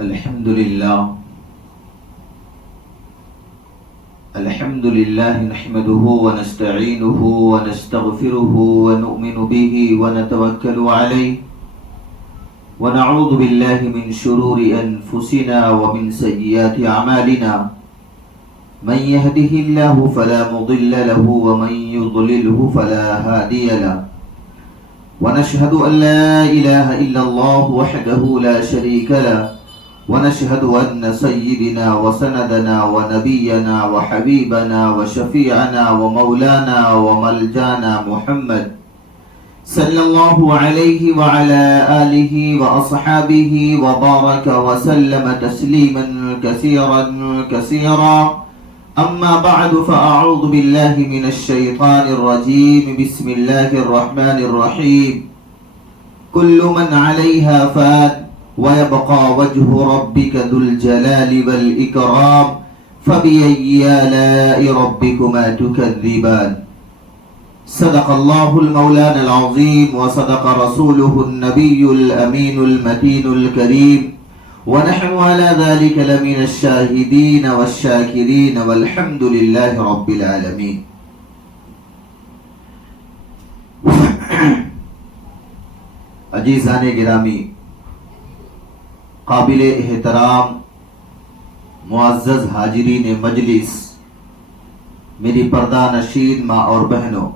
الحمد لله نحمده ونستعينه ونستغفره ونؤمن به ونتوكل عليه ونعوذ بالله من شرور أنفسنا ومن سيئات أعمالنا من يهده الله فلا مضل له ومن يضلله فلا هادي له ونشهد أن لا إله إلا الله وحده لا شريك له ونشهد أن سيدنا وسندنا ونبينا وحبيبنا وشفيعنا ومولانا وملجانا محمد صلى الله عليه وعلى آله وأصحابه وبارك وسلم تسليما كثيرا أما بعد فأعوذ بالله من الشيطان الرجيم بسم الله الرحمن الرحيم كل من عليها فان ويبقى وجه ربك ذو الجلال والإكرام فبأي آلاء ربكما تكذبان صدق الله المولانا العظيم وصدق رسوله النبي الأمين المتين الكريم ونحن على ذلك لمن الشاهدين والشاكرين والحمد لله رب العالمين. عزیزان گرامی، قابل احترام معزز حاضرین مجلس، میری پردہ نشین ماں اور بہنوں،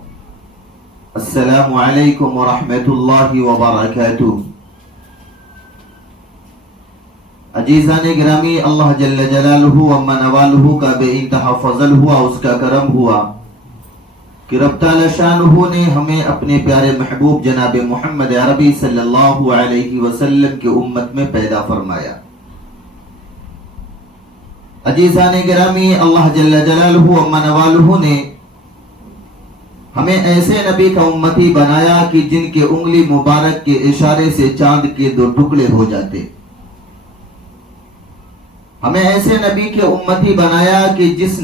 السلام علیکم ورحمۃ اللہ وبرکاتہ. عزیزان گرامی، اللہ جل جلالہ و منوالہ کا بے انتہا فضل ہوا، اس کا کرم ہوا کہ رب تعالی شانہ نے ہمیں اپنے پیارے محبوب جناب محمد عربی صلی اللہ علیہ وسلم کی امت میں پیدا فرمایا. عزیزان گرامی، اللہ جل جلالہ و منوالہ نے ہمیں ایسے نبی کا امتی بنایا کہ جن کے انگلی مبارک کے اشارے سے چاند کے 2 ٹکڑے ہو جاتے. ہمیں ایسے نبی کے امتی بنایا کہ جس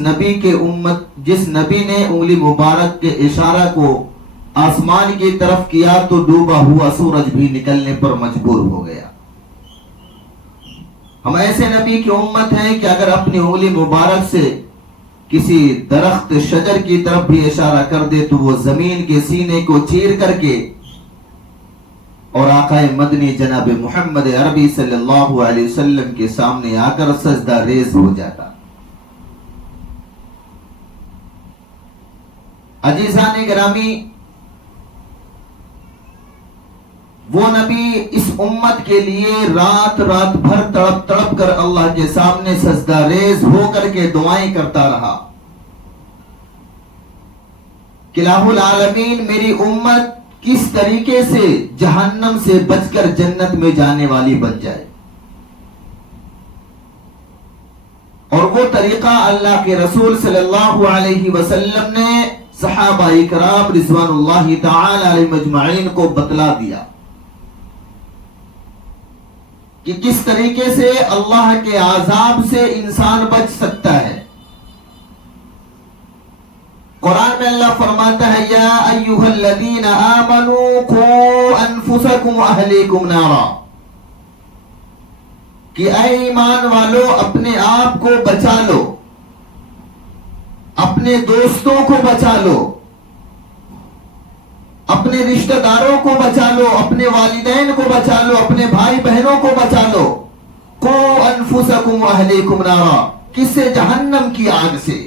نبی نے انگلی مبارک کے اشارہ کو آسمان کی طرف کیا تو ڈوبا ہوا سورج بھی نکلنے پر مجبور ہو گیا. ہم ایسے نبی کی امت ہیں کہ اگر اپنی انگلی مبارک سے کسی درخت شجر کی طرف بھی اشارہ کر دے تو وہ زمین کے سینے کو چیر کر کے اور آقا مدنی جناب محمد عربی صلی اللہ علیہ وسلم کے سامنے آ کر سجدہ ریز ہو جاتا. عزیزان گرامی، وہ نبی اس امت کے لیے رات بھر تڑپ کر اللہ کے سامنے سجدہ ریز ہو کر کے دعائیں کرتا رہا کہ الہ العالمین میری امت کس طریقے سے جہنم سے بچ کر جنت میں جانے والی بن جائے. اور وہ طریقہ اللہ کے رسول صلی اللہ علیہ وسلم نے صحابہ اکرام رضوان اللہ تعالی علیہم اجمعین کو بتلا دیا کہ کس طریقے سے اللہ کے عذاب سے انسان بچ سکتا ہے. قرآن میں اللہ فرماتا ہے یا ایھا الذین آمنوا قوا انفسکم واہلیکم نارا، کہ اے ایمان والو اپنے آپ کو بچا لو، اپنے دوستوں کو بچا لو، اپنے رشتہ داروں کو بچا لو، اپنے والدین کو بچا لو، اپنے بھائی بہنوں کو بچا لو. قوا انفسکم واہلیکم نارا، کس سے؟ جہنم کی آگ سے.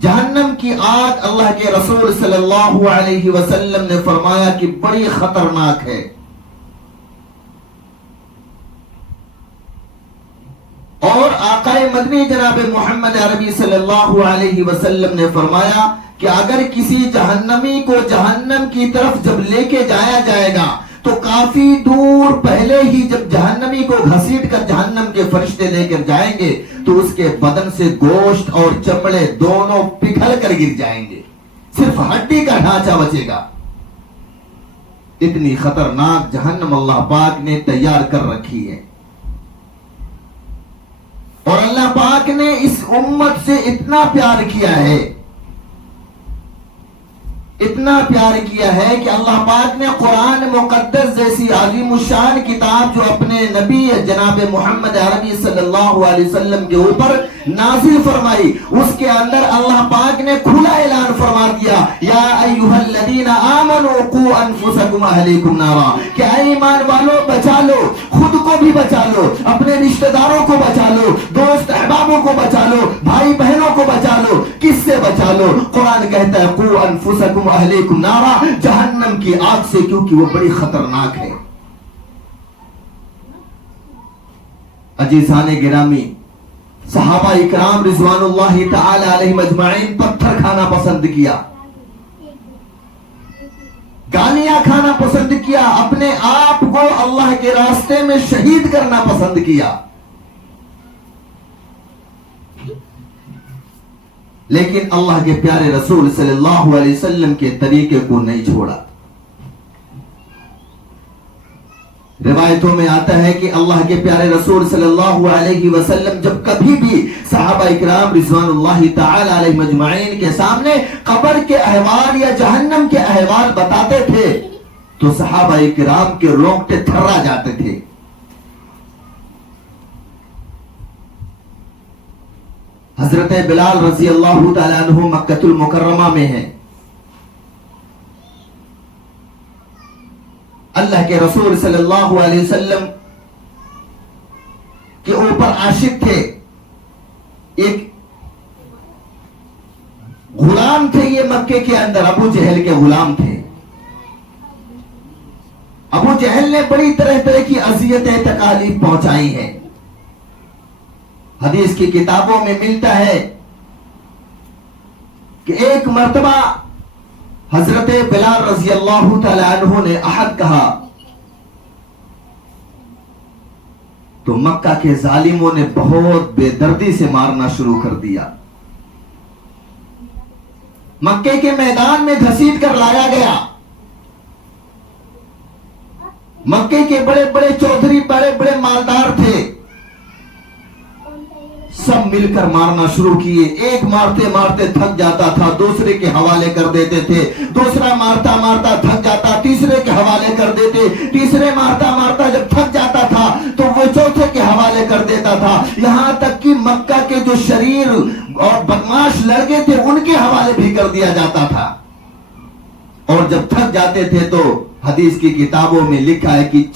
جہنم کی آگ اللہ کے رسول صلی اللہ علیہ وسلم نے فرمایا کہ بڑی خطرناک ہے. اور آقا مدنی جناب محمد عربی صلی اللہ علیہ وسلم نے فرمایا کہ اگر کسی جہنمی کو جہنم کی طرف جب لے کے جایا جائے گا تو کافی دور پہلے ہی جب جہنمی کو گھسیٹ کر جہنم کے فرشتے لے کر جائیں گے تو اس کے بدن سے گوشت اور چمڑے دونوں پگھل کر گر جائیں گے، صرف ہڈی کا ڈھانچہ بچے گا. اتنی خطرناک جہنم اللہ پاک نے تیار کر رکھی ہے. اور اللہ پاک نے اس امت سے اتنا پیار کیا ہے اتنا پیار کیا ہے کہ اللہ پاک نے قرآن مقدس جیسی عظیم الشان کتاب جو اپنے نبی جناب محمد عربی صلی اللہ علیہ وسلم کے اوپر نازل فرمائی، اس کے اندر اللہ پاک نے کھلا اعلان فرما دیا، یا ایھا الذین آمنوا قوا انفسکم اہلیکم نارا، کہ اے ایمان والو بچا لو، خود کو بھی بچا لو، اپنے رشتہ داروں کو بچا لو، دوست احبابوں کو بچا لو، بھائی بہنوں کو بچا لو۔ کس سے بچا لو؟ قرآن کہتا ہے قوا انفسکم اہلیکم نارا، جہنم کی آگ سے، کیونکہ وہ بڑی خطرناک ہے۔ عزیزان گرامی، صحابہ اکرام رضوان اللہ تعالی علیہم اجمعین پتھر کھانا پسند کیا، گالیاں کھانا پسند کیا، اپنے آپ کو اللہ کے راستے میں شہید کرنا پسند کیا، لیکن اللہ کے پیارے رسول صلی اللہ علیہ وسلم کے طریقے کو نہیں چھوڑا۔ روایتوں میں آتا ہے کہ اللہ کے پیارے رسول صلی اللہ علیہ وسلم جب کبھی بھی صحابہ اکرام رضوان اللہ تعالی علیہ مجمعین کے سامنے قبر کے احوال یا جہنم کے احوال بتاتے تھے تو صحابہ اکرام کے رونگٹے تھرا جاتے تھے۔ حضرت بلال رضی اللہ تعالی عنہ مکہ المکرمہ میں ہیں، اللہ کے رسول صلی اللہ علیہ وسلم کے اوپر عاشق تھے، ایک غلام تھے یہ مکے کے اندر، ابو جہل کے غلام تھے۔ ابو جہل نے بڑی طرح طرح کی اذیتیں تکالیف پہنچائی ہیں۔ حدیث کی کتابوں میں ملتا ہے کہ ایک مرتبہ حضرت بلال رضی اللہ تعالی عنہ نے احد کہا تو مکہ کے ظالموں نے بہت بے دردی سے مارنا شروع کر دیا، مکے کے میدان میں گھسیٹ کر لایا گیا۔ مکے کے بڑے بڑے چودھری، بڑے بڑے مالدار تھے، سب مل کر مارنا شروع کیے۔ ایک مارتے مارتے تھک جاتا تھا، دوسرے کے حوالے کر دیتے تھے، دوسرا مارتا مارتا تھک جاتا، تیسرے کے حوالے کر دیتے، تیسرے مارتا مارتا جب تھک جاتا تھا تو وہ چوتھے کے حوالے کر دیتا تھا، یہاں تک کہ مکہ کے جو شریر اور بدماش لڑکے تھے ان کے حوالے بھی کر دیا جاتا تھا۔ اور جب تھک جاتے تھے تو حدیث کی کتابوں میں لکھا ہے کہ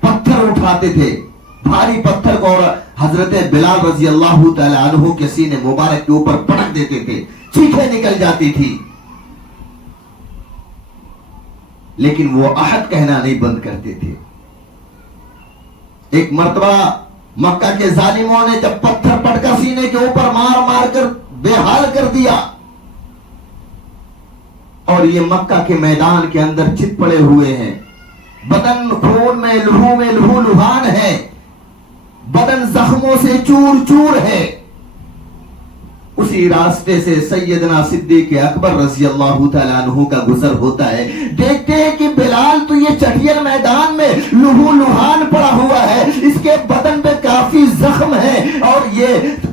پتھر اٹھاتے تھے، بھاری پتھر کو، اور حضرت بلال رضی اللہ تعالی عنہ کے سینے مبارک کے اوپر پٹک دیتے تھے، چیخیں نکل جاتی تھی، لیکن وہ احد کہنا نہیں بند کرتے تھے۔ ایک مرتبہ مکہ کے ظالموں نے جب پتھر پٹکا سینے کے اوپر مار مار کر بے حال کر دیا، اور یہ مکہ کے میدان کے اندر چت پڑے ہوئے ہیں، بدن خون میں لہو لہان ہے، بدن زخموں سے چور چور ہے۔ اسی راستے سے سیدنا صدیق اکبر رضی اللہ تعالیٰ عنہ کا گزر ہوتا ہے، دیکھتے ہیں کہ بلال تو یہ چٹھیل میدان میں لہو لہان پڑا ہوا ہے، اس کے بدن پہ کافی زخم ہے، اور یہ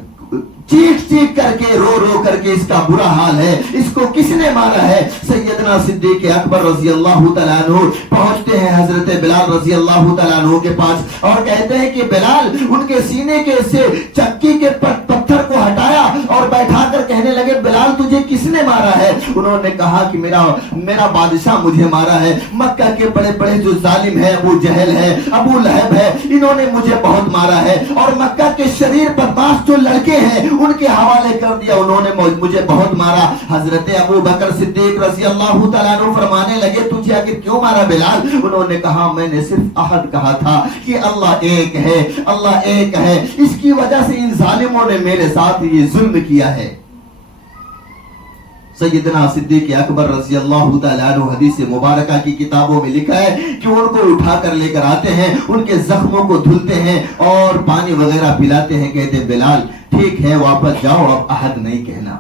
چیخ چیخ کر کے رو رو کر کے اس کا برا حال ہے، اس کو کس نے مارا ہے؟ سیدنا صدیق اکبر رضی اللہ تعالیٰ عنہ پہنچتے ہیں حضرت بلال رضی اللہ تعالیٰ عنہ کے پاس اور کہتے ہیں کہ بلال، ان کے سینے کے سے چکی کے پتھر کو ہٹایا اور بیٹھا کر کہنے لگے بلال تجھے کس نے مارا ہے؟ انہوں نے کہا کہ میرا بادشاہ مجھے مارا ہے، مکہ کے بڑے بڑے جو ظالم ہے، ابو جہل ہے، ابو لہب ہے، انہوں نے مجھے بہت مارا ہے، اور مکہ کے شریر بدماش جو لڑکے ہیں ان کے حوالے کر دیا، انہوں نے مجھے بہت مارا۔ حضرت ابو بکر صدیق رضی اللہ تعالیٰ عنہ فرمانے لگے تجھے آخر کیوں مارا بلال؟ انہوں نے کہا میں نے صرف احد کہا تھا کہ اللہ ایک ہے، اللہ ایک ہے، اس کی وجہ سے ان ظالموں نے میرے ساتھ یہ ظلم کیا ہے۔ سیدنا صدیق اکبر رضی اللہ تعالیٰ عنہ حدیث مبارکہ کی کتابوں میں لکھا ہے کہ ان کو اٹھا کر لے کر آتے ہیں، ان کے زخموں کو دھلتے ہیں اور پانی وغیرہ پلاتے ہیں، کہتے ہیں بلال ٹھیک ہے واپس جاؤ، اب احد نہیں کہنا۔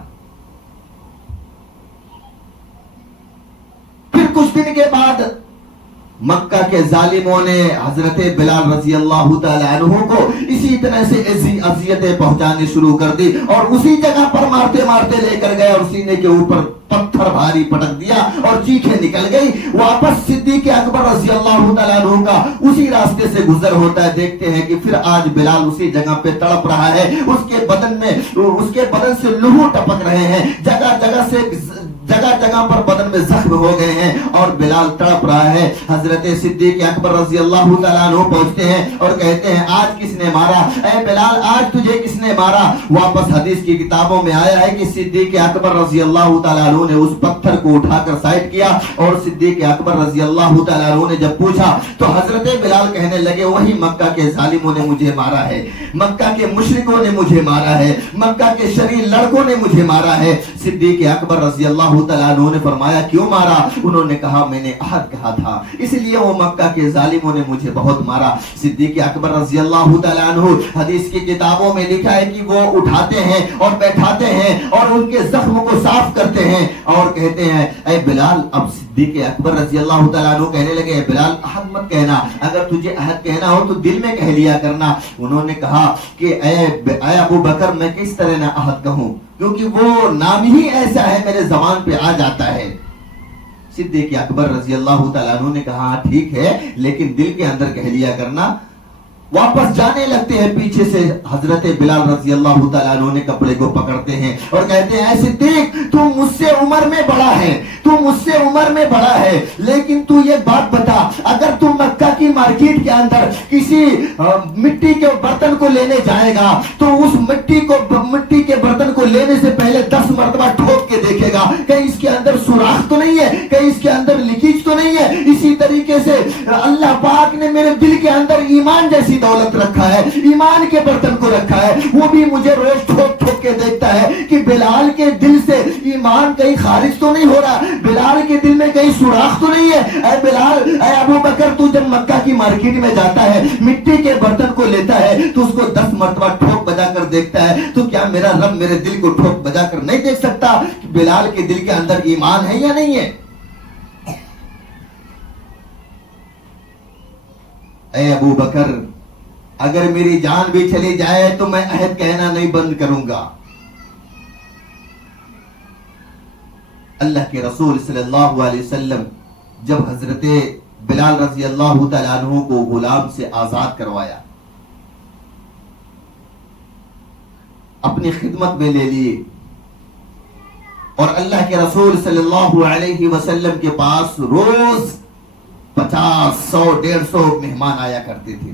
پھر کچھ دن کے بعد مکہ کے ظالموں نے حضرت بلال رضی اللہ تعالی عنہ کو اسی طرح سے اذیتیں پہنچانی شروع کر دی اور اسی جگہ پر مارتے مارتے لے کر گئے اور سینے کے اوپر پتھر بھاری پٹک دیا اور چیخیں نکل گئی. واپس صدیق اکبر رضی اللہ تعالیٰ عنہ کا اسی راستے سے گزر ہوتا ہے. دیکھتے ہیں کہ پھر آج بلال اسی جگہ پہ تڑپ رہا ہے, اس کے بدن سے لہو ٹپک رہے ہیں, جگہ جگہ پر بدن میں زخم ہو گئے ہیں اور بلال تڑپ رہا ہے. حضرت صدیق اکبر رضی اللہ تعالیٰ عنہ پہنچتے ہیں اور کہتے ہیں آج کس نے مارا, اے بلال آج تجھے کس نے مارا؟ واپس حدیث کی کتابوں میں آیا ہے کہ صدیق اکبر رضی اللہ تعالیٰ عنہ نے اس پتھر کو اٹھا کر سائڈ کیا اور صدیق اکبر رضی اللہ تعالیٰ عنہ نے جب پوچھا تو حضرت بلال کہنے لگے وہی مکہ کے ظالموں نے مجھے مارا ہے, مکہ کے مشرکوں نے مجھے مارا ہے, مکہ کے شریر لڑکوں نے مجھے مارا ہے. صدیق اکبر رضی اللہ تعالیٰ عنہ نے فرمایا کیوں مارا؟ انہوں نے کہا میں نے عہد کہا تھا اس لیے وہ مکہ کے ظالموں نے مجھے بہت مارا. صدیق اکبر رضی اللہ تعالیٰ عنہ حدیث کی کتابوں میں لکھا ہے کہ وہ اٹھاتے ہیں اور بیٹھاتے ہیں اور ان کے زخم کو صاف کرتے ہیں اور کہتے ہیں اے بلال. اب صدیق اکبر رضی اللہ تعالیٰ عنہ کہنے لگے اے بلال عہد مت کہنا, اگر تجھے عہد کہنا ہو تو دل میں کہہ لیا کرنا. انہوں نے کہا کہ اے ابو بکر میں کس طرح نہ عہد کہوں کیونکہ وہ نام ہی ایسا ہے میرے زبان پہ آ جاتا ہے. صدیق اکبر رضی اللہ تعالیٰ عنہ نے کہا ٹھیک ہے لیکن دل کے اندر کہہ لیا کرنا. واپس جانے لگتے ہیں, پیچھے سے حضرت بلال رضی اللہ تعالیٰ عنہ نے کپڑے کو پکڑتے ہیں اور کہتے ہیں اے صدیق تو مجھ سے عمر میں بڑا ہے, تو مجھ سے عمر میں بڑا ہے, لیکن تو یہ بات بتا اگر تو مکہ کی مارکیٹ کے اندر کسی مٹی کے برتن کو لینے جائے گا تو اس مٹی کے برتن کو لینے سے پہلے 10 مرتبہ ٹھوک کے دیکھے گا کہیں اس کے اندر سوراخ تو نہیں ہے, کہیں اس کے اندر لیکیج تو نہیں ہے. اسی طریقے سے اللہ پاک نے میرے دل کے اندر ایمان جیسی دولت رکھا ہے, ایمان کے برتن کو رکھا ہے, وہ بھی مجھے روز ٹھوک ٹھوک کے دیکھتا ہے کہ بلال کے دل سے ایمان کہیں خارج تو نہیں ہو رہا, بلال کے دل میں کہیں سوراخ تو نہیں ہے. اے بلال, اے ابو بکر تو جب مکہ کی مارکیٹ میں جاتا ہے مٹی کے برتن کو لیتا ہے تو اس کو 10 مرتبہ ٹھوک بجا کر دیکھتا ہے, تو کیا میرا رب میرے دل کو ٹھوک بجا کر نہیں دیکھ سکتا کہ بلال کے دل کے اندر ایمان ہے یا نہیں ہے؟ اے ابو بکر اگر میری جان بھی چلی جائے تو میں عہد کہنا نہیں بند کروں گا. اللہ کے رسول صلی اللہ علیہ وسلم جب حضرت بلال رضی اللہ تعالیٰ عنہ کو غلام سے آزاد کروایا, اپنی خدمت میں لے لیے اور اللہ کے رسول صلی اللہ علیہ وسلم کے پاس روز 50, 100, 150 مہمان آیا کرتے تھے.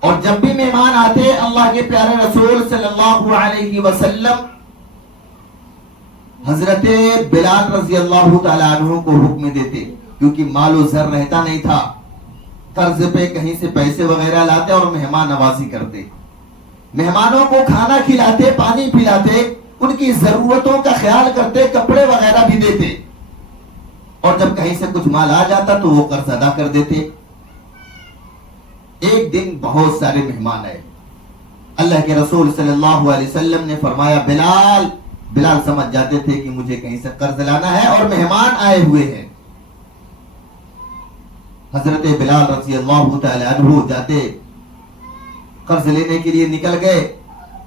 اور جب بھی مہمان آتے اللہ کے پیارے رسول صلی اللہ علیہ وسلم حضرت بلال رضی اللہ تعالیٰ عنہ کو حکم دیتے, کیونکہ مال و زر رہتا نہیں تھا, قرض پہ کہیں سے پیسے وغیرہ لاتے اور مہمان نوازی کرتے, مہمانوں کو کھانا کھلاتے, پانی پلاتے, ان کی ضرورتوں کا خیال کرتے, کپڑے وغیرہ بھی دیتے, اور جب کہیں سے کچھ مال آ جاتا تو وہ قرض ادا کر دیتے. ایک دن بہت سارے مہمان آئے, اللہ کے رسول صلی اللہ علیہ وسلم نے فرمایا بلال سمجھ جاتے تھے کہ مجھے کہیں سے قرض لانا ہے اور مہمان آئے ہوئے ہیں. حضرت بلال رضی اللہ تعالی عنہ جاتے قرض لینے کے لیے نکل گئے,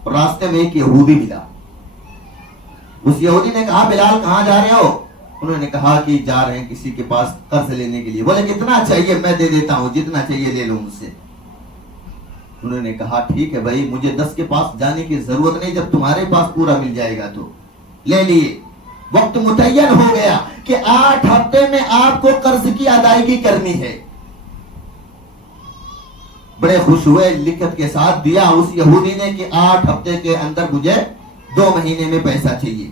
راستے میں ایک یہودی ملا. اس یہودی نے کہا بلال کہاں جا رہے ہو؟ انہوں نے کہا کہ جا رہے ہیں کسی کے پاس قرض لینے کے لیے. بولے کتنا چاہیے؟ میں دے دیتا ہوں, جتنا چاہیے لے لو مجھ سے. انہوں نے کہا ٹھیک ہے بھائی, مجھے 10 کے پاس جانے کی ضرورت نہیں, جب تمہارے پاس پورا مل جائے گا تو لے لیے. وقت متعین ہو گیا کہ 8 ہفتے میں آپ کو قرض کی ادائیگی کرنی ہے. بڑے خوش ہوئے, لکھت کے ساتھ دیا اس یہودی نے کہ 8 ہفتے کے اندر مجھے 2 مہینے میں پیسہ چاہیے.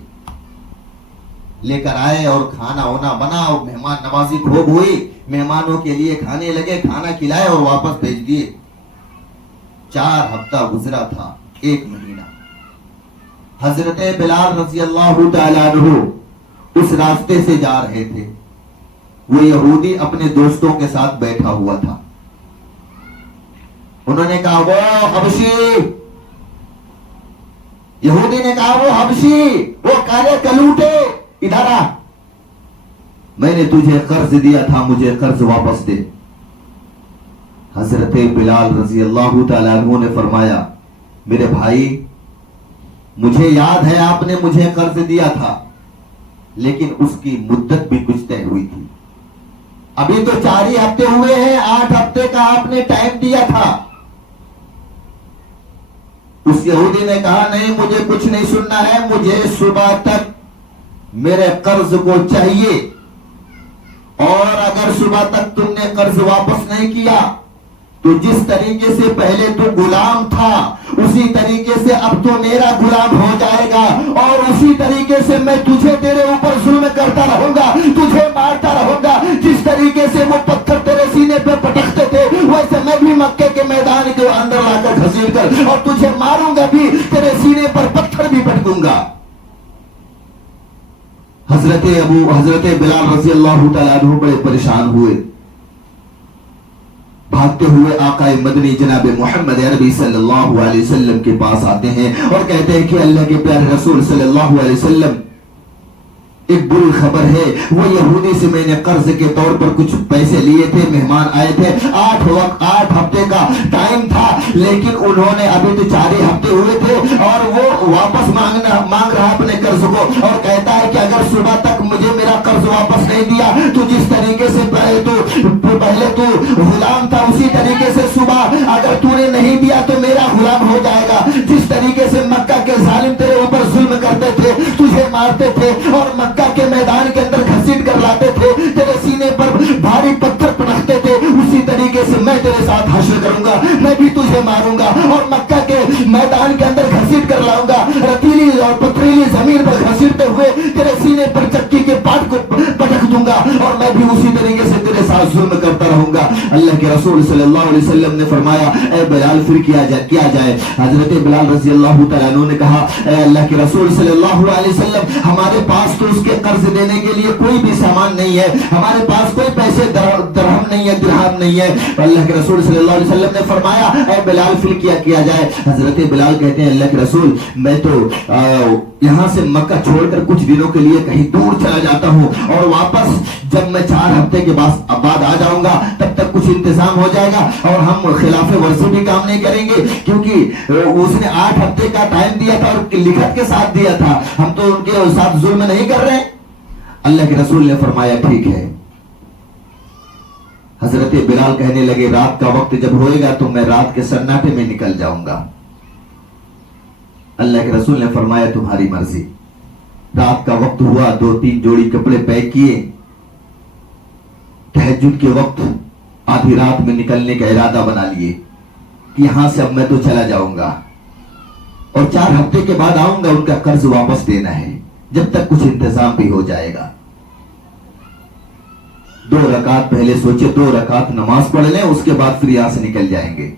لے کر آئے اور کھانا ہونا بنا اور مہمان نوازی خوب ہوئی, مہمانوں کے لیے کھانے لگے, کھانا کھلائے اور واپس بھیج دیے. 4 ہفتہ گزرا تھا, 1 مہینہ. حضرت بلال رضی اللہ تعالیٰ عنہ اس راستے سے جا رہے تھے, وہ یہودی اپنے دوستوں کے ساتھ بیٹھا ہوا تھا. انہوں نے کہا وہ حبشی, یہودی نے کہا وہ حبشی, وہ کالے کلوٹے ادھر آ. میں نے تجھے قرض دیا تھا، مجھے قرض واپس دے۔ حضرت بلال رضی اللہ تعالیٰ عنہ نے فرمایا میرے بھائی مجھے یاد ہے آپ نے مجھے قرض دیا تھا، لیکن اس کی مدت بھی کچھ طے ہوئی تھی، ابھی تو 4 ہی ہفتے ہوئے ہیں، 8 ہفتے کا آپ نے ٹائم دیا تھا۔ اس یہودی نے کہا نہیں مجھے کچھ نہیں سننا ہے، مجھے صبح تک میرے قرض کو چاہیے، اور اگر صبح تک تم نے قرض واپس نہیں کیا تو جس طریقے سے پہلے تو غلام تھا اسی طریقے سے اب تو میرا غلام ہو جائے گا، اور اسی طریقے سے میں تجھے تیرے اوپر ظلم کرتا رہوں گا، تجھے مارتا رہوں گا۔ جس طریقے سے وہ پتھر تیرے سینے پہ پٹکتے تھے ویسے میں بھی مکے کے میدان کے اندر لا کر گھسیٹ کر اور تجھے ماروں گا بھی، تیرے سینے پر پتھر بھی پٹکوں گا۔ حضرت بلال رضی اللہ تعالیٰ عنہ بڑے پریشان ہوئے، بھاگتے ہوئے آقا مدنی جناب محمد عربی صلی اللہ علیہ وسلم کے پاس آتے ہیں اور کہتے ہیں کہ اللہ کے پیارے رسول صلی اللہ علیہ وسلم ایک بری خبر ہے، وہ یہودی سے میں نے قرض کے طور پر کچھ پیسے لیے تھے، مہمان آئے تھے، 8 ہفتے کا ٹائم تھا، لیکن انہوں نے ابھی تو 4 ہی ہفتے ہوئے تھے اور وہ واپس مانگ رہا اپنے قرض کو، اور کہتا ہے کہ اگر صبح تک مجھے میرا قرض واپس نہیں دیا تو جس طریقے سے پہلے تو غلام تھا اسی طریقے سے صبح اگر تو نے نہیں دیا تو میرا غلام ہو جائے گا۔ جس طریقے سے مکہ کے ظالم تیرے اوپر ظلم کرتے تھے، تجھے مارتے تھے اور مکہ کے میدان کے اندر گھسیٹ کر لاتے تھے، تیرے سینے پر بھاری پتھر پٹکتے تھے، اسی طریقے سے میں تیرے ساتھ حشر کروں گا، میں بھی تجھے ماروں گا اور مکہ کے میدان کے اندر گھسیٹ کر لاؤں گا، رتیلی اور پتھریلی زمین پر گھسیٹتے ہوئے تیرے سینے پر چکی کے پاٹ کو پٹک دوں گا اور میں بھی اسی طریقے سے تیرے ساتھ ظلم کرتا رہوں گا۔ اللہ کے رسول صلی اللہ علیہ وسلم نے فرمایا اے بلال پھر کیا جائے؟ حضرت بلال رضی اللہ تعالیٰ عنہ نے کہا اے اللہ کے رسول صلی اللہ علیہ وسلم ہمارے پاس تو اس کے قرض دینے کے لیے کوئی بھی سامان نہیں ہے، ہمارے پاس کوئی پیسے درہم نہیں ہے، درہم نہیں ہے۔ اللہ کے رسول صلی اللہ علیہ وسلم نے فرمایا اے بلال پھر کیا جائے؟ حضرت بلال کہتے ہیں اللہ کے رسول میں تو یہاں سے مکہ چھوڑ کر کچھ دنوں کے لیے کہیں دور چلا جاتا ہوں، اور واپس جب میں 4 ہفتے کے بعد آ جاؤں گا تب تک کچھ انتظام ہو جائے گا، اور ہم خلاف ورزی بھی کام نہیں کریں گے، کیونکہ اس نے 8 ہفتے کا ٹائم دیا تھا اور لکھت کے ساتھ دیا تھا، ہم تو ان کے ساتھ ظلم نہیں کر رہے۔ اللہ کے رسول نے فرمایا ٹھیک ہے۔ حضرت بلال کہنے لگے رات کا وقت جب ہوئے گا تو میں رات کے سناٹے میں نکل جاؤں گا۔ اللہ کے رسول نے فرمایا تمہاری مرضی۔ رات کا وقت ہوا، 2-3 جوڑی کپڑے پیک کیے، تہجد کے وقت آدھی رات میں نکلنے کا ارادہ بنا لیے کہ یہاں سے اب میں تو چلا جاؤں گا اور 4 ہفتے کے بعد آؤں گا، ان کا قرض واپس دینا ہے، جب تک کچھ انتظام بھی ہو جائے گا۔ 2 رکعت پہلے سوچے 2 رکعت نماز پڑھ لیں، اس کے بعد پھر یہاں سے نکل جائیں گے۔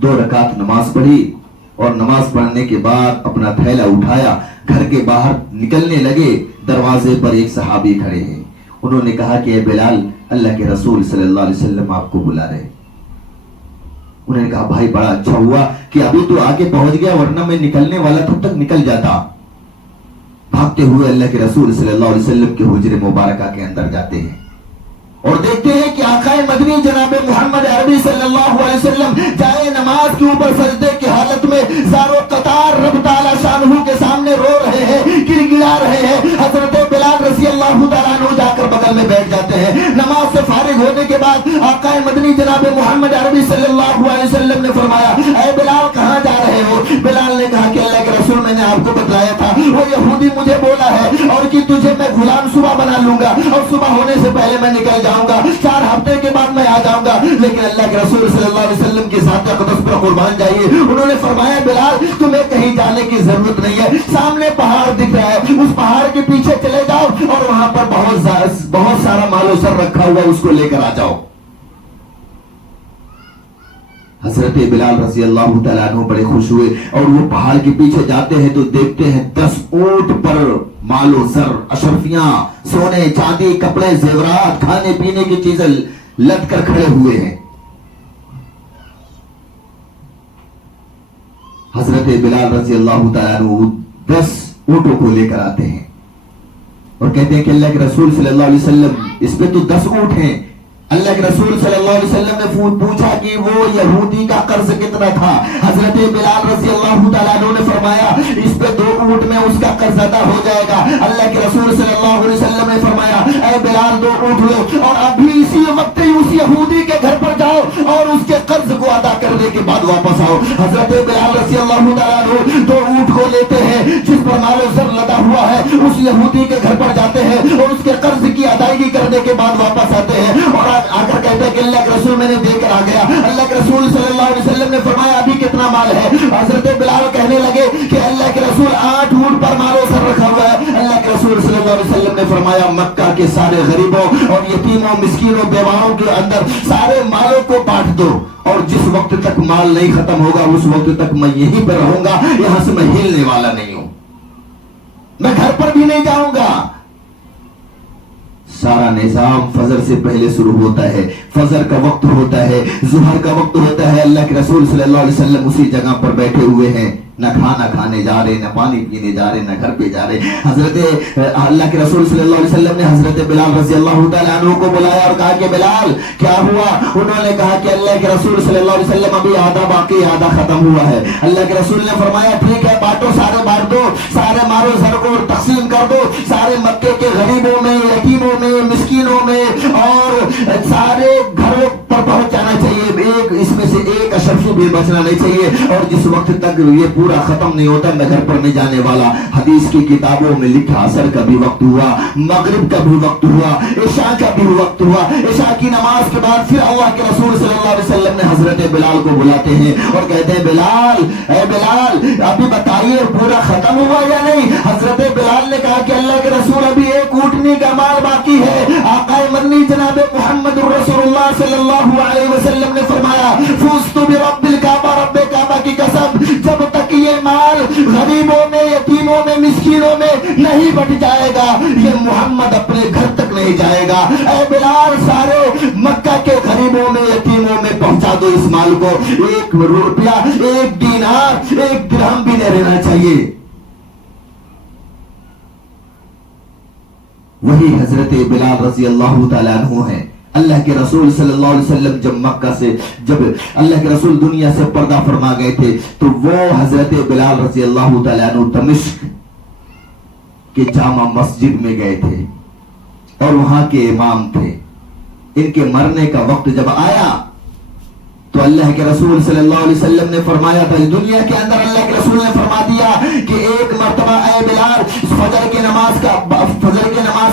2 رکعت نماز پڑھی اور نماز پڑھنے کے بعد اپنا تھیلا اٹھایا، گھر کے باہر نکلنے لگے، دروازے پر ایک صحابی کھڑے ہیں، انہوں نے کہا کہ اے بلال اللہ کے رسول صلی اللہ علیہ وسلم آپ کو بلا رہے۔ انہوں نے کہا بھائی بڑا اچھا ہوا کہ ابھی تو آگے پہنچ گیا، ورنہ میں نکلنے والا تب تک نکل جاتا۔ بھاگتے ہوئے اللہ کے رسول صلی اللہ علیہ وسلم کے حجر مبارکہ کے اندر جاتے ہیں اور دیکھتے ہیں کہ آقا مدنی جناب محمد عربی صلی اللہ علیہ وسلم جائے نماز کے اوپر سجدے کی حالت میں زارو قطار رب تعالی شانہ کے سامنے رو رہے ہیں، گر گڑا رہے ہیں۔ حضرت بلال رضی اللہ تعالیٰ عنہ جا کر بغل میں بیٹھ جاتے ہیں۔ نماز سے فارغ ہونے کے بعد آقا مدنی جناب محمد عربی صلی اللہ علیہ وسلم نے فرمایا اے بلال کہاں جا رہے ہو؟ بلال نے کہا کہ اللہ کے رسول میں نے آپ کو بتلایا تھا، وہ یہودی مجھے بولا ہے اور کہ تجھے میں غلام صبح بنا لوں گا اور صبح ہونے سے پہلے میں نکل جاؤں گا، 4 ہفتے کے بعد میں آ جاؤں گا۔ لیکن اللہ کے رسول صلی اللہ علیہ وسلم کی ذات اقدس پر قربان جائیے، انہوں نے فرمایا بلال تمہیں کہیں جانے کی ضرورت نہیں ہے، سامنے پہاڑ دکھ رہا ہے، اس پہاڑ کے پیچھے چلے جاؤ اور وہاں پر بہت سارا مال و زر رکھا ہوا، اس کو لے کر آ جاؤ۔ حضرت بلال رضی اللہ تعالیٰ عنہ بڑے خوش ہوئے اور وہ پہاڑ کے پیچھے جاتے ہیں تو دیکھتے ہیں 10 اونٹ پر مال و زر، اشرفیاں، سونے چاندی، کپڑے، زیورات، کھانے پینے کی چیزیں لد کر کھڑے ہوئے ہیں۔ حضرت بلال رضی اللہ تعالیٰ عنہ 10 اونٹوں کو لے کر آتے ہیں اور کہتے ہیں کہ اللہ کے رسول صلی اللہ علیہ وسلم اس پہ تو 10 اونٹ ہیں. اللہ کے رسول صلی اللہ علیہ وسلم نے پوچھا کہ وہ یہودی کا قرض کتنا تھا. حضرت بلال رضی اللہ تعالیٰ عنہ نے فرمایا اس پہ 2 اونٹ میں اس کا قرض ادا ہو جائے گا. اللہ کے رسول صلی اللہ علیہ وسلم نے فرمایا اے بلال 2 اونٹ لو اور ابھی اسی وقت ہی اس یہودی کے گھر پر جاؤ اور اس کے قرض کو ادا کرنے کے بعد واپس آؤ. حضرت بلال رضی اللہ تعالیٰ عنہ 2 اونٹ کو لیتے ہیں جس پر مال و زر لدا ہوا ہے, اس یہودی کے گھر پر جاتے ہیں اور اس کے قرض کی ادائیگی کرنے کے بعد واپس آتے ہیں اور آ کر کہتے ہیں کہ اللہ کے رسول میں نے دے کر آ گیا. اللہ کے رسول صلی اللہ علیہ وسلم نے فرمایا ابھی کتنا مال ہے؟ حضرت بلال کہنے لگے کہ اللہ کے رسول 8 اونٹ پر مال و زر رکھا ہوا ہے. اللہ کے رسول صلی اللہ علیہ وسلم نے فرمایا مکہ کے سارے غریبوں اور یتیموں مسکینوں بیواؤں کے اندر سارے مالوں کو بانٹ دو اور جس وقت تک مال نہیں ختم ہوگا اس وقت تک میں یہیں پہ رہوں گا, یہاں سے میں ہلنے والا نہیں ہوں, میں گھر پر بھی نہیں جاؤں گا. سارا نظام فجر سے پہلے شروع ہوتا ہے, فجر کا وقت ہوتا ہے, ظہر کا وقت ہوتا ہے. اللہ کے رسول صلی اللہ علیہ وسلم اسی جگہ پر بیٹھے ہوئے ہیں, نہ کھانا کھانے جا رہے, نہ پانی پینے جا رہے, نہ گھر پہ جا رہے. حضرت اللہ کے رسول صلی اللہ علیہ وسلم نے حضرت بلال رضی اللہ تعالیٰ عنہ کو بلایا اور کہا کہ بلال کیا ہوا؟ انہوں نے کہا کہ اللہ کے رسول صلی اللہ علیہ وسلم ابھی آدھا باقی, آدھا ختم ہوا ہے. اللہ کے رسول نے فرمایا ٹھیک ہے بانٹو, سارے بانٹ دو, سارے مال و زر کو تقسیم کر دو, سارے مکے کے غریبوں میں, یتیموں میں, مسکینوں میں اور سارے گھروں پر پہنچ جانا چاہیے. ایک اس میں سے ایک شخص بھی بچنا نہیں چاہیے. اور جس وقت تک یہ پورا ختم نہیں ہوتا میں گھر پر نہیں جانے والا. حدیث کی کتابوں میں لکھا عصر کا بھی وقت ہوا, مغرب کا بھی وقت ہوا, عشاء کا بھی وقت ہوا. عشاء کی نماز کے بعد پھر اللہ کے رسول صلی اللہ علیہ وسلم نے حضرت بلال کو بلاتے ہیں اور کہتے ہیں بلال, اے بلال ابھی بتائیے پورا ختم ہوا یا نہیں؟ حضرت بلال نے کہا کہ اللہ کے رسول ابھی 1 اونٹنی کا مال باقی ہے. آقا مدنی جناب محمد رسول اللہ صلی اللہ علیہ وسلم نے فرمایا فزت برب الکعبہ, رب کعبہ کی قسم جب تک یہ مال غریبوں میں, یتیموں میں, مسکینوں میں نہیں بٹ جائے گا یہ محمد اپنے گھر تک نہیں جائے گا. اے بلال سارے مکہ کے غریبوں میں, یتیموں میں پہنچا دو اس مال کو. 1 روپیہ, 1 دینار, 1 درہم بھی نہیں رہنا چاہیے. وہی حضرت بلال رضی اللہ تعالیٰ عنہ ہیں. اللہ کے رسول صلی اللہ علیہ وسلم جب مکہ سے, جب اللہ کے رسول دنیا سے پردہ فرما گئے تھے تو وہ حضرت بلال رضی اللہ تعالیٰ عنہ دمشق کے جامع مسجد میں گئے تھے اور وہاں کے امام تھے. ان کے مرنے کا وقت جب آیا تو اللہ کے رسول صلی اللہ علیہ وسلم نے فرمایا تھا, دنیا کے اندر اللہ کے رسول نے فرما دیا کہ 1 مرتبہ اے بلال فجر کی نماز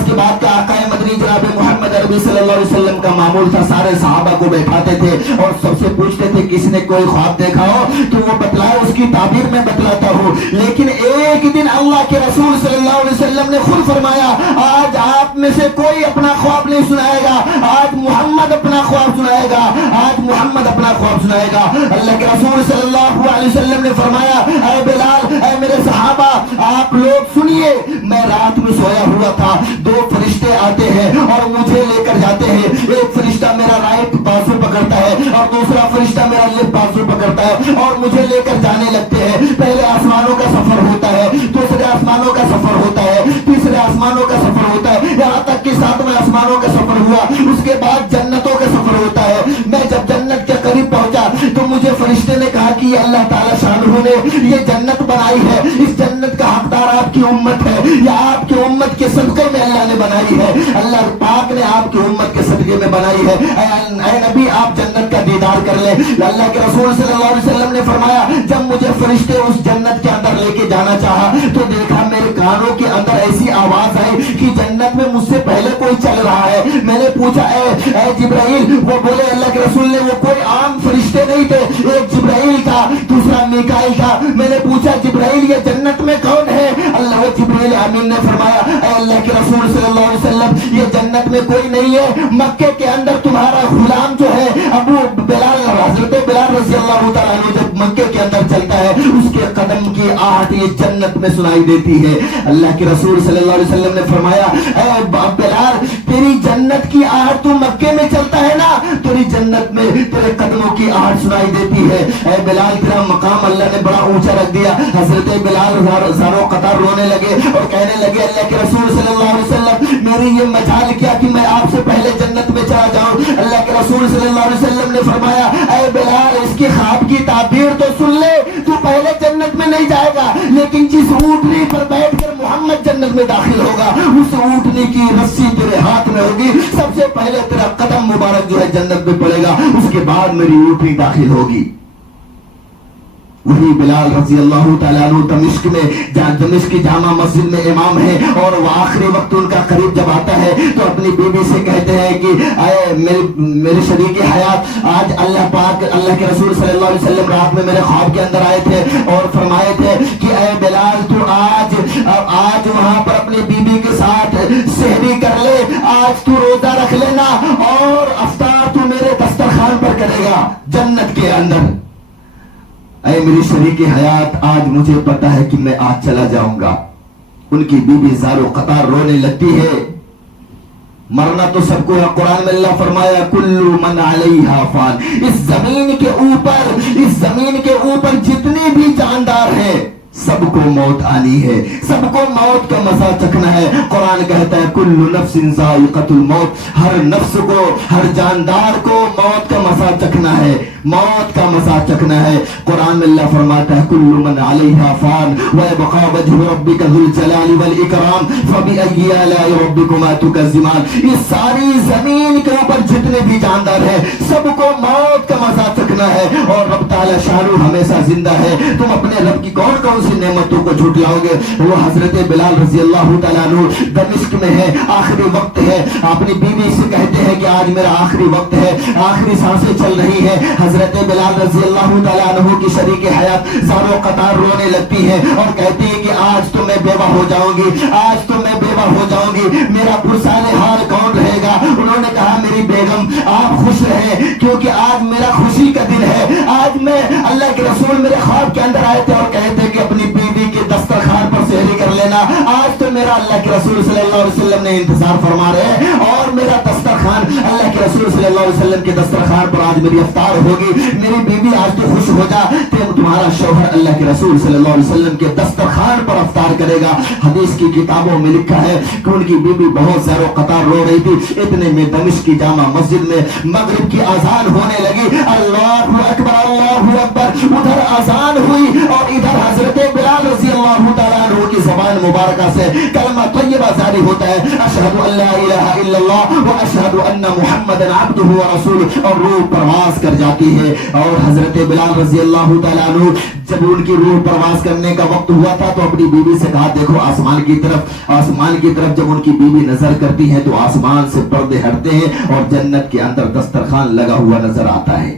کے بعد کا آقا مدنی جناب محمد عربی صلی اللہ علیہ وسلم کا معمول تھا, سارے صحابہ کو بیٹھاتے تھے اور سب سے پوچھتے تھے کس نے کوئی خواب دیکھا ہو تو وہ بتلائے, اس کی تعبیر میں بتلاتا ہوں. لیکن ایک دن اللہ کے رسول صلی اللہ علیہ وسلم نے خود فرمایا آج آپ میں سے کوئی اپنا خواب نہیں سنائے گا, آج محمد اپنا خواب سنائے گا, آج محمد اپنا خواب سنائے گا. اللہ کے رسول صلی اللہ علیہ وسلم نے فرمایا اے بلال, اے میرے صحابہ آپ لوگ سنیے, میں رات میں سویا ہوا تھا, 2 فرشتے آتے ہیں اور مجھے لے کر جاتے ہیں. ایک فرشتہ میرا رائٹ بازو پکڑتا ہے اور دوسرا فرشتہ میرا لیفٹ بازو پکڑتا ہے اور مجھے لے کر جانے لگتے ہیں. پہلے آسمانوں کا سفر ہوتا ہے, دوسرے آسمانوں کا سفر ہوتا ہے, تیسرے آسمانوں کا سفر ہوتا ہے, یہاں تک کہ 7ویں آسمانوں کا سفر ہوا. اس کے بعد جنتوں کا سفر ہوتا ہے. میں جب جنت کے قریب پہنچا تو مجھے فرشتے نے کہا کہ اللہ تعالیٰ شانہ نے یہ جنت بنائی ہے, اس جنت کا حقدار آپ کی امت ہے, یا آپ کی امت کے صدقے میں اللہ نے بنائی ہے, اللہ پاک نے آپ کی امت کے صدقے میں بنائی ہے. اے نبی آپ جنت کا دیدار کر لیں. اللہ کے رسول صلی اللہ علیہ وسلم نے فرمایا جب مجھے فرشتے اس جنت کے اندر لے کے جانا چاہا تو دیکھا میرے کانوں کے اندر ایسی آواز آئی کہ جنت میں مجھ سے پہلے کوئی چل رہا ہے. میں نے پوچھا اے جبرائیل, وہ بولے اللہ کے رسول نے وہ کوئی عام فرشتے نہیں تھے, ایک جبرائیل تھا, دوسرا میکائیل تھا. میں نے پوچھا جبرائیل یہ جنت میں کون ہے؟ اللہ جبرائیل امین نے فرمایا اے اللہ کے رسول صلی اللہ علیہ وسلم یہ جنت میں کوئی نہیں ہے, مکے کے اندر تمہارا غلام جو ہے ابو بلال, حضرت بلال رضی اللہ تعالیٰ عنہ جب مکے کے اندر چلتا ہے اس کے قدم کی آہٹ یہ جنت میں سنائی دیتی ہے. اللہ کے رسول صلی اللہ علیہ وسلم نے فرمایا اے بلال تیری جنت کی آہٹ تو مکے میں چلتا ہے نا، تیری جنت میں تیرے قدموں کی آہٹ سنائی دیتی ہے۔ اے بلال تیرا مقام اللہ نے بڑا اونچا رکھ دیا۔ حضرت بلال زاروں قطار رونے لگے اور کہنے لگے اللہ کے رسول صلی اللہ علیہ وسلم میری یہ مجال کیا کہ میں آپ سے پہلے جنت میں چلا جاؤں۔ اللہ کے رسول صلی اللہ علیہ وسلم نے فرمایا اے بلال اس کی خواب کی تعبیر تو سن لے، تو پہلے جنت میں نہیں جائے گا، لیکن جس اونٹنی پر بیٹھ کر محمد جنت میں داخل ہوگا اس اونٹنی کی رسی تیرے ہاتھ میں ہوگی، سب سے پہلے تیرا قدم مبارک جو ہے جنت میں پڑے گا، اس کے بعد میری اونٹنی داخل ہوگی۔ وہی بلال رضی اللہ تعالیٰ عنہ دمشق میں دمشق کی جامع مسجد میں امام ہے، اور وہ آخری وقت ان کا قریب جب آتا ہے تو اپنی بیوی سے کہتے ہیں کہ اے میرے شریک حیات، آج اللہ پاک اللہ کے رسول صلی اللہ علیہ وسلم رات میں میرے خواب کے اندر آئے تھے اور فرمائے تھے کہ اے بلال تو آج وہاں پر اپنی بیوی کے ساتھ سحری کر لے، آج تو روزہ رکھ لینا اور افطار تو میرے دسترخوان پر کرے گا جنت کے اندر۔ اے میری شریک حیات، آج مجھے پتا ہے کہ میں آج چلا جاؤں گا۔ ان کی بیوی زارو قطار رونے لگتی ہے۔ مرنا تو سب کو ہے، قرآن میں اللہ فرمایا کل من علیہا فان، اس زمین کے اوپر جتنے بھی جاندار ہیں سب کو موت آنی ہے، سب کو موت کا مزہ چکھنا ہے۔ قرآن کہتا ہے کل نفس ذائقۃ الموت، ہر نفس کو، ہر جاندار کو موت کا مزہ چکھنا ہے، موت کا مزہ چکھنا ہے۔ قرآن میں اللہ فرماتا ہے کل من علیہا فان ویبقى وجہ ربک ذو الجلال والاکرام فبأی آلاء ربکما تکذبان، اس ساری زمین کے اوپر جتنے بھی جاندار ہیں سب کو موت کا مزہ چکھنا ہے، اور رب تعالی شانہ ہمیشہ زندہ ہے۔ تم اپنے رب کی کون سی نعمتوں کو جھٹلاؤ گے؟ وہ حضرت بلال رضی اللہ تعالیٰ عنہ دمشق میں ہے، آخری وقت ہے، اپنی بیوی سے کہتے ہیں کہ آج میرا آخری وقت ہے، آخری سانسیں چل رہی ہے۔ حضرت بلال رضی اللہ تعالیٰ عنہ کی شریک حیات زاروں قطار رونے لگتی ہے اور کہتی ہے کہ آج تو میں بیوہ ہو جاؤں گی، آج تو میں بیوہ ہو جاؤں گی، میرا پرسان حال کون رہے گا؟ انہوں نے کہا میری بیگم آپ خوش رہیں کیونکہ آج میرا خوشی کا دن ہے۔ آج میں اللہ کے رسول میرے خواب کے اندر آئے تھے اور کہتے کہ اپنی بیوی کے دسترخوان پر سحری کر لینا، آج تو میرا اللہ کے رسول صلی اللہ علیہ وسلم نے انتظار فرما رہے ہیں اور میرا دسترخوان اللہ کے رسول صلی اللہ علیہ وسلم کے دسترخوان پر آج میری افطار ہوگی۔ میری بیوی آج تو خوش ہو جا، تمہارا شوہر اللہ کے رسول صلی اللہ علیہ وسلم کے دسترخوان پر افطار کرے گا۔ حدیث کی کتابوں میں لکھا ہے کہ ان کی بیوی بہت زیادہ قطار رو رہی تھی، اتنے میں دمشق کی جامع مسجد میں مغرب کی اذان ہونے لگی، اللہ اکبر اللہ اکبر، ادھر اذان ہوئی اور ادھر حضرت بلال رضی اللہ تعالیٰ عنہ کی زبان مبارکہ سے کلمہ طیبہ جاری ہوتا ہے، اشہد ان لا الہ الا اللہ و اشہد ان محمد عبدہ و رسولہ، اور روح پرواز کر جاتی ہے۔ اور حضرت بلال رضی اللہ تعالیٰ عنہ جب ان کی روح پرواز کرنے کا وقت ہوا تھا تو اپنی بیوی سے کہا دیکھو آسمان کی طرف جب ان کی بیوی نظر کرتی ہے تو آسمان سے پردے ہٹتے ہیں اور جنت کے اندر دسترخوان لگا ہوا نظر آتا ہے۔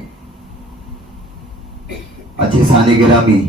اچھے سانے گرامی،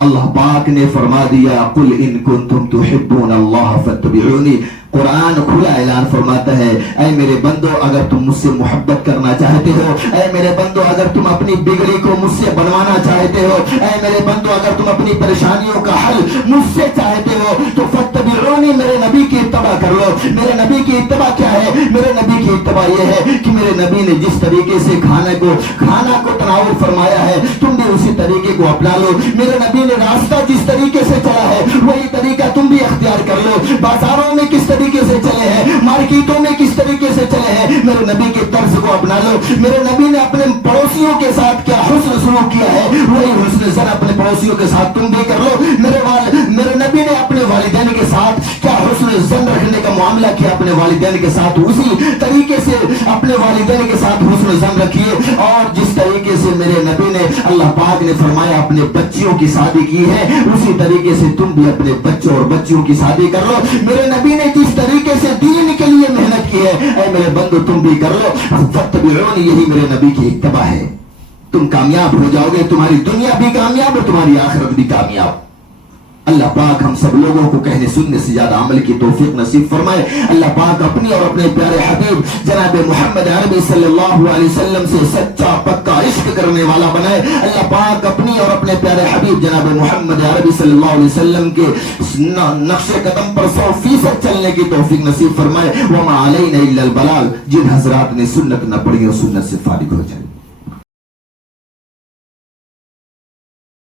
اللہ پاک نے فرما دیا قل ان کنتم تحبون اللہ فاتبعونی، قرآن کھلا اعلان فرماتا ہے اے میرے بندو اگر تم مجھ سے محبت کرنا چاہتے ہو، اے میرے بندو اگر تم اپنی بگڑی کو مجھ سے بنوانا چاہتے ہو، اے میرے بندو اگر تم اپنی پریشانیوں کا حل مجھ سے چاہتے ہو تو فاتبعونی، میرے نبی کی اتباع کر لو۔ میرے نبی کی اتباع کیا ہے؟ میرے نبی کی اتباع یہ ہے کہ میرے نبی نے جس طریقے سے کھانا کو تناول فرمایا ہے تم بھی اسی طریقے کو اپنا لو۔ میرے نبی نے راستہ جس طریقے سے چلا ہے وہی طریقہ تم بھی اختیار کر لو۔ بازاروں میں کس طریقے سے چلے ہیں، مارکیٹوں میں کس طریقے سے چلے ہیں، میرے نبی کے طرز کو اپنا لو۔ میرے نبی نے اپنے پڑوسیوں کے ساتھ کیا حسن سلوک کیا ہے وہی حسن زن اپنے پڑوسیوں کے ساتھ تم بھی کر لو۔ میرے نبی نے اپنے والدین کے ساتھ کیا حسن زن رکھنے کا معاملہ کیا، اپنے والدین کے ساتھ اسی طریقے سے اپنے والدین کے ساتھ حسن زن رکھیے۔ اور جس طریقے سے میرے نبی نے اللہ پاک نے فرمایا اپنے بچیوں کی شادی کی ہے اسی طریقے سے تم بھی اپنے بچوں اور بچیوں کی شادی کر لو۔ میرے نبی نے جس طریقے سے دین کے لیے محنت کی ہے اے میرے بندو تم بھی کر لو۔ فاتبعونی، یہی میرے نبی کی اتباع ہے، تم کامیاب ہو جاؤ گے، تمہاری دنیا بھی کامیاب اور تمہاری آخرت بھی کامیاب۔ اللہ پاک ہم سب لوگوں کو کہنے سننے سے زیادہ عمل کی توفیق نصیب فرمائے. اللہ پاک اپنی اور اپنے پیارے حبیب جناب محمد عربی صلی اللہ علیہ وسلم سے سچا پکا عشق کرنے والا بنائے. اللہ پاک اپنی اور اپنے پیارے حبیب جناب محمد عربی صلی اللہ علیہ وسلم کے نقش قدم پر 100% چلنے کی توفیق نصیب فرمائے. وما علینا الا البلاغ. جن حضرات نے سنت نہ پڑھی اور سنت سے فارغ ہو جائے.